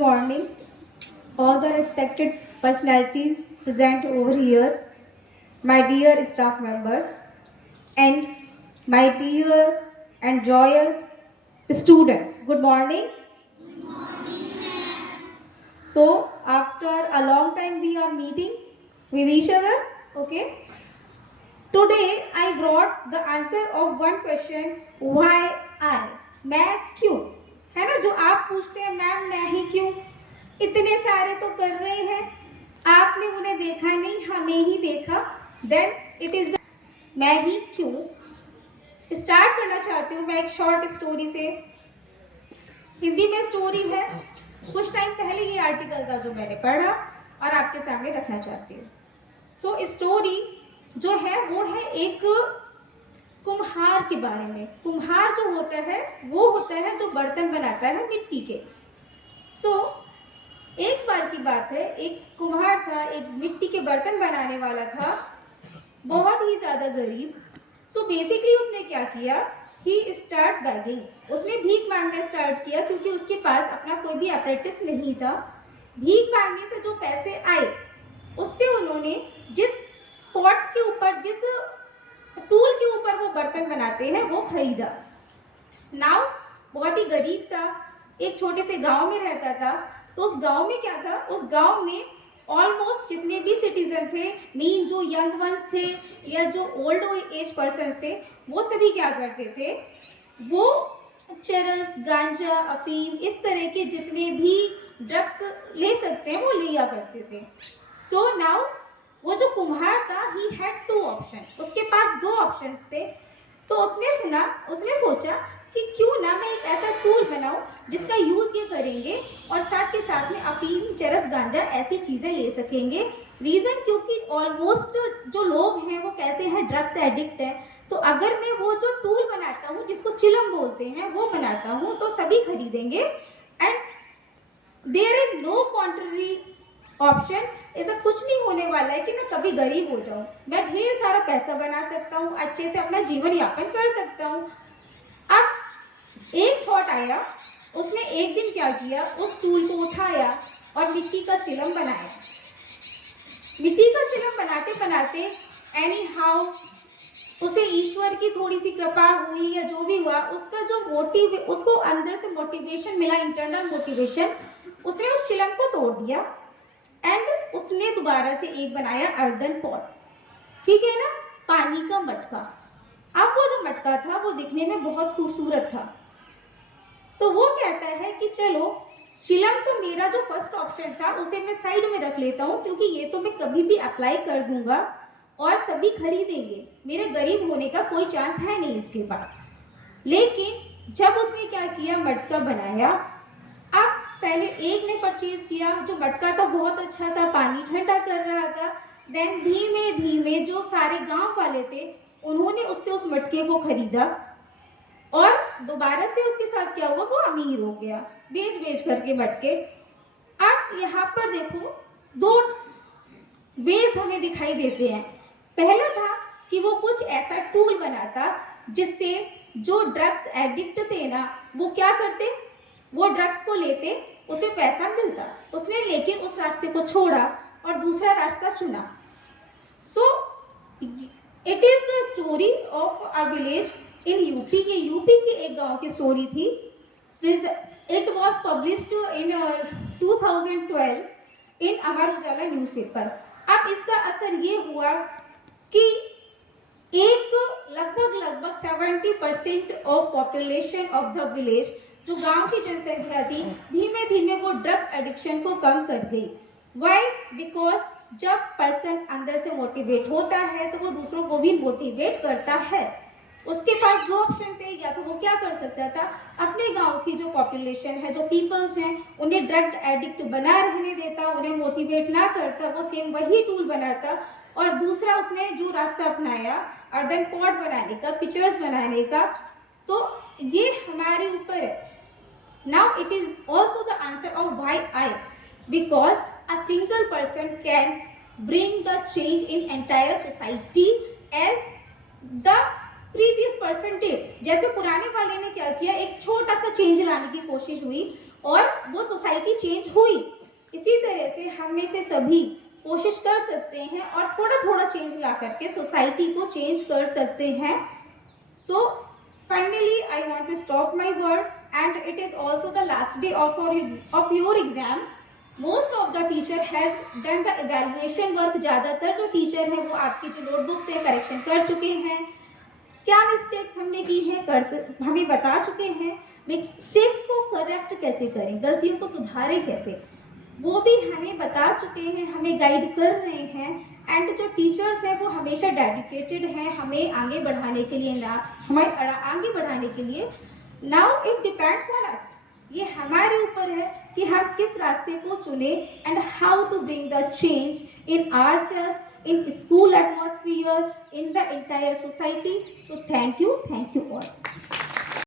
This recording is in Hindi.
morning, all the respected personalities present over here, my dear staff members, and my dear and joyous students. Good morning. So, after a long time, we are meeting with each other. Okay. Today, I brought the answer of one question: Why I? मैं क्यों? है ना, जो आप पूछते हैं मैम मैं ही क्यों? इतने सारे तो कर रहे हैं, आपने उन्हें देखा नहीं, हमें ही देखा. देन इट इज मैं ही क्यों. स्टार्ट करना चाहती हूँ मैं एक शॉर्ट स्टोरी से. हिंदी में स्टोरी है, कुछ टाइम पहले ये आर्टिकल था जो मैंने पढ़ा और आपके सामने रखना चाहती हूँ. सो स्टोरी जो है वो है एक कुम्हार के बारे में. कुम्हार जो होता है वो होता है जो बर्तन बनाता है मिट्टी के. सो एक बार की बात है, एक कुम्हार था, एक मिट्टी के बर्तन बनाने वाला था, बहुत ही ज्यादा गरीब. सो बेसिकली उसने क्या किया, ही स्टार्ट बैगिंग. उसने भीख मांगना स्टार्ट किया क्योंकि उसके पास अपना कोई भी अपरेटिस नहीं था. भीख मांगने से जो पैसे आए उससे उन्होंने जिस पॉट के ऊपर, जिस टूल के ऊपर वो बर्तन बनाते हैं वो खरीदा. नाउ बहुत ही गरीब था, एक छोटे से गांव में रहता था. तो उस गांव में क्या था, उस गांव में ऑलमोस्ट जितने भी सिटीजन थे, मीन जो यंग वंस थे या जो ओल्ड एज पर्सन थे, वो सभी क्या करते थे, वो चरस, गांजा, अफीम, इस तरह के जितने भी ड्रग्स ले सकते हैं वो लिया करते थे. सो नाउ वो जो कुम्हार था, ही हैड टू ऑप्शन, उसके पास दो ऑप्शंस थे. तो उसने सोचा कि क्यों ना मैं एक ऐसा टूल बनाऊं जिसका यूज ये करेंगे और साथ के साथ में अफीम, चरस, गांजा ऐसी चीजें ले सकेंगे. रीजन क्योंकि ऑलमोस्ट जो लोग हैं वो कैसे हैं, ड्रग्स से एडिक्ट है. तो अगर मैं वो जो टूल बनाता हूँ जिसको चिलम बोलते हैं वो बनाता हूँ तो सभी खरीदेंगे. And there is no contrary option. ऐसा कुछ नहीं होने वाला है कि मैं कभी गरीब हो जाऊं. मैं ढेर सारा पैसा बना सकता हूँ, अच्छे से अपना जीवन यापन कर सकता हूँ. अब एक थॉट आया, उसने एक दिन क्या किया, उस टूल को उठाया और मिट्टी का चिलम बनाया. मिट्टी का चिलम बनाते बनाते एनी हाउ उसे ईश्वर की थोड़ी सी कृपा हुई या जो भी हुआ, उसका जो उसको अंदर से मोटिवेशन मिला, इंटरनल मोटिवेशन, उसने उस चिलम को तोड़ दिया एंड उसने दोबारा से एक बनाया अर्दन पॉट. ठीक है ना, पानी का मटका. अब वो जो मटका था वो दिखने में बहुत खूबसूरत था. तो वो कहता है कि चलो चिलम तो मेरा जो फर्स्ट ऑप्शन था उसे मैं साइड में रख लेता हूँ क्योंकि ये तो मैं कभी भी अप्लाई कर दूंगा और सभी खरीदेंगे, मेरे गरीब होने का कोई चांस है नहीं इसके बाद. लेकिन जब उसने क्या किया, मटका बनाया. अब पहले एक ने परचेज किया, जो मटका था बहुत अच्छा था, पानी ठंडा कर रहा था. देन धीमे धीमे जो सारे गांव वाले थे उन्होंने उससे उस मटके को खरीदा और दोबारा से उसके साथ क्या हुआ, वो अमीर हो गया बेच करके मटके. अब यहाँ पर देखो दो वेज हमें दिखाई देते हैं. पहला था कि वो कुछ ऐसा टूल बनाता जिससे जो ड्रग्स एडिक्ट थे ना वो क्या करते, वो ड्रग्स को लेते, उसे पैसा मिलता. उसने लेकिन उस रास्ते को छोड़ा और दूसरा रास्ता चुना. So it is the story of a village in UP. ये यूपी के एक गांव की स्टोरी थी. It was published in 2012 in Amar Ujala newspaper. अब इसका असर ये हुआ कि एक लगभग 70% of population of the village, जो गांव की जनसंख्या थी, धीमे धीमे वो ड्रग एडिक्शन को कम कर गई. व्हाई? बिकॉज जब पर्सन अंदर से मोटिवेट होता है तो वो दूसरों को भी मोटिवेट करता है. उसके पास दो ऑप्शन थे, या तो वो क्या कर सकता था, अपने गांव की जो पॉपुलेशन है, जो पीपल्स हैं, उन्हें ड्रग एडिक्ट बना रहने देता, उन्हें मोटिवेट ना करता, वो सेम वही टूल बनाता. और दूसरा उसने जो रास्ता अपनाया अर्दन पॉट बनाने का, पिक्चर्स बनाने का. तो ये हमारे ऊपर है. Now it is also the answer of why I, because a single person can bring the change in entire society as the previous person did. जैसे पुराने वाले ने क्या किया, एक छोटा सा चेंज लाने की कोशिश हुई, और वो सोसाइटी चेंज हुई। इसी तरह से हम में से सभी कोशिश कर सकते हैं और थोड़ा थोड़ा चेंज ला करके सोसाइटी को चेंज कर सकते हैं। So finally I want to stop my word and it is also the last day of your exams. Most of the teacher has done the evaluation work. ज़्यादातर जो टीचर हैं वो आपकी जो नोटबुक से करेक्शन कर चुके हैं, क्या मिस्टेक्स हमने की हैं हमें बता चुके हैं। मिस्टेक्स को करेक्ट कैसे करें, गलतियों को सुधारें कैसे, वो भी हमें बता चुके हैं, हमें गाइड कर रहे हैं। एंड जो टीचर्स हैं वो हमेशा डेडिकेटेड हैं हमें आगे बढ़ाने के लिए, आगे बढ़ाने के लिए। Now it depends on us, ये हमारे ऊपर है कि हम किस रास्ते को चुने and how to bring the change in ourselves, in school atmosphere, in the entire society. So thank you all.